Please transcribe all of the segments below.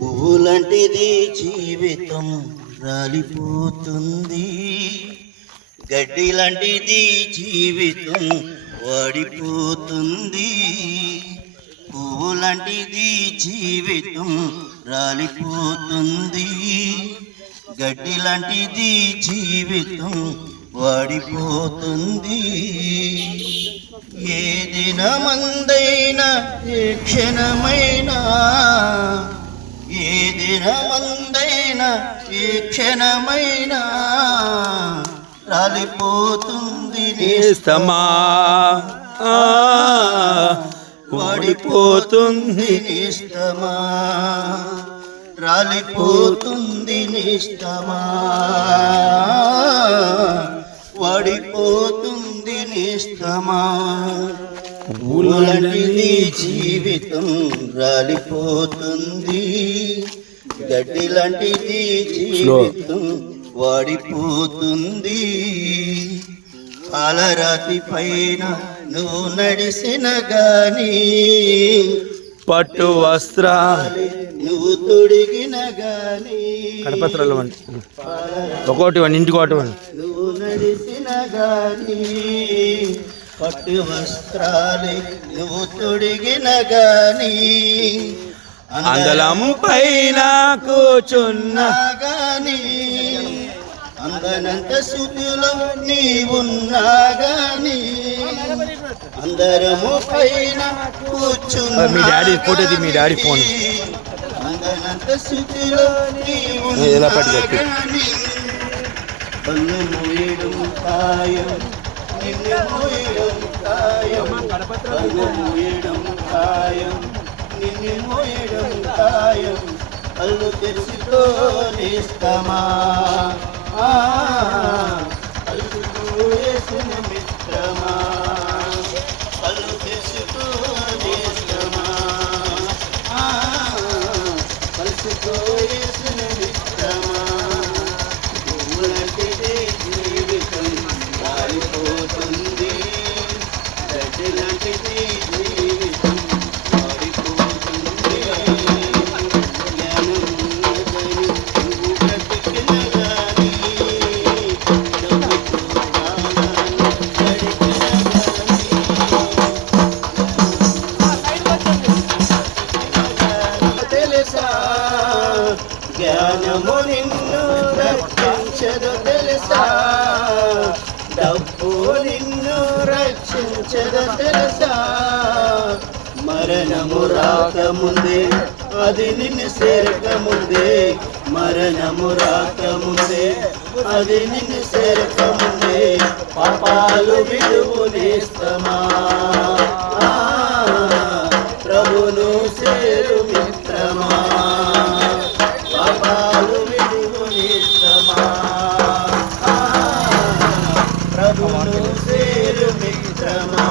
పువ్వులాంటిది జీవితం రాలిపోతుంది, గడ్డి లాంటిది జీవితం వాడిపోతుంది. పువ్వులాంటిది జీవితం రాలిపోతుంది, గడ్డి లాంటిది జీవితం వాడిపోతుంది. ఏ దినమందైనా ఏ క్షణమైనా, ఏ దినమందైనా ఏ క్షణమైనా రాలిపోతుంది నేస్తమా, వాడిపోతుంది నేస్తమా, రాలిపోతుంది నేస్తమా, వాడిపోతుంది నేస్తమా. పూలంటిది జీవితం రాలిపోతుంది, గడ్డి లాంటిది జీవితం వాడిపోతుంది. పాలరాతి పైన నువ్వు నడిసిన గాని, పట్టు వస్త్రాలు నువ్వు తొడిగిన గాని, కడపత్రాలు ఒకటి ఇంటికి ఒకటి నువ్వు నడిసిన గాని, పట్టు వస్త్రాలే నువ్వు తొడిగిన గాని, అందలం పైన కూర్చున్నా గాని, అందనంత స్థితిలో నీవున్నా గాని, అందరము పైన కూర్చున్నా మీ డాడీ ఫోటోది, మీ డాడీ ఫోన్ అందనంత స్థితిలో నీవున్నా గాని, కళ్ళు మూయడం ఖాయం, నిన్ను మూయడం ఖాయం, కళ్ళు మూయడం ఖాయం, నిన్ను మూయడం ఖాయం. కళ్ళు తెరుచుకో నేస్తమా, కలుసుకో యేసున మిత్రమా, కళ్ళు తెరుచుకో నేస్తమా, కలుసుకో యేసున మిత్రమా. పువ్వులాంటిది జీవితం వాడిపోతుంది, గడ్డి లాంటిది జీవితం వాడిపోతుంది. జ్ఞానము నిన్ను రక్షించదు తెలుసా, డబ్బు నిన్ను రక్షించదు తెలుసా. మరణము రాకముందే అది నిన్ను చేరకముందే, మరణము రాకముందే అది నిన్ను చేరకముందే, పాపాలు విడువు నేస్తమా, ప్రభును చేరు మిత్రమా, పాపాలు విడువు నేస్తమా, ప్రభును చేరు మిత్రమా.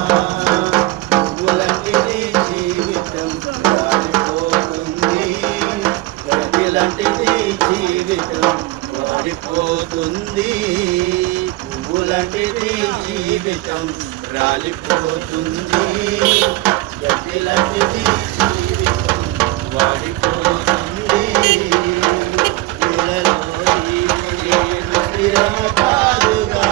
పువ్వులాంటిది జీవితం రాలిపోతుంది, గడ్డి లాంటిది జీవితం వాడిపోతుంది. పువ్వులాంటిది జీవితం రాలిపోతుంది, గడ్డి లాంటిది జీవితం వాడిపోతుంది. ఇళ్ళలో నీవు నేను స్థిరమ కాదుగా,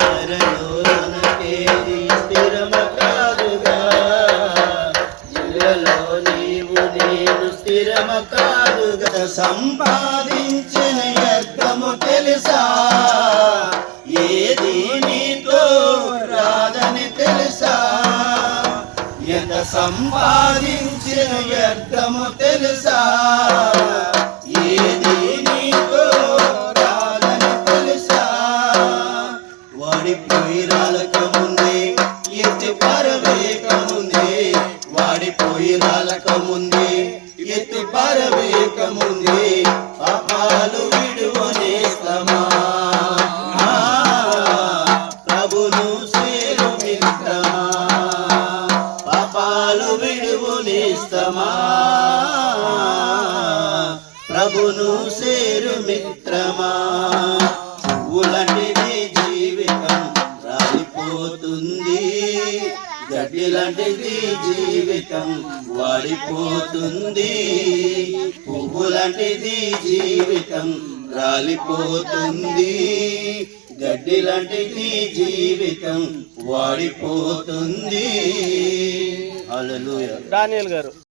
ధరలో మనకేది స్థిరమ కాదుగా, ఇళ్ళలో నీవు నేను స్థిరమ కాదుగా. సంపాదించిన యర్థము తెలుసా, ఏది నీతో రాదని తెలుసా, ఎంత సంపాదించిన వ్యర్థము తెలుసా, ఏది నీతో రాదని తెలుసా. వాడిపోయి రాలకముందే ఎత్తి పారవేయకముందే, వాడిపోయి రాలకముందే ఎత్తి పారవేయకముందే, పాపాలు విడువ నేస్తమా, ప్రభును చేరు మిత్రమా, పాపాలు విడువు నేస్తమా, ప్రభును చేరు మిత్రమా. పువ్వులాంటిది జీవితం రాలిపోతుంది, గడ్డిలా లాంటిది జీవితం వాడిపోతుంది, పువ్వు లాంటిది జీవితం రాలిపోతుంది, గడ్డి లాంటిది జీవితం వాడిపోతుంది. హల్లెలూయా. దానియేలు గారు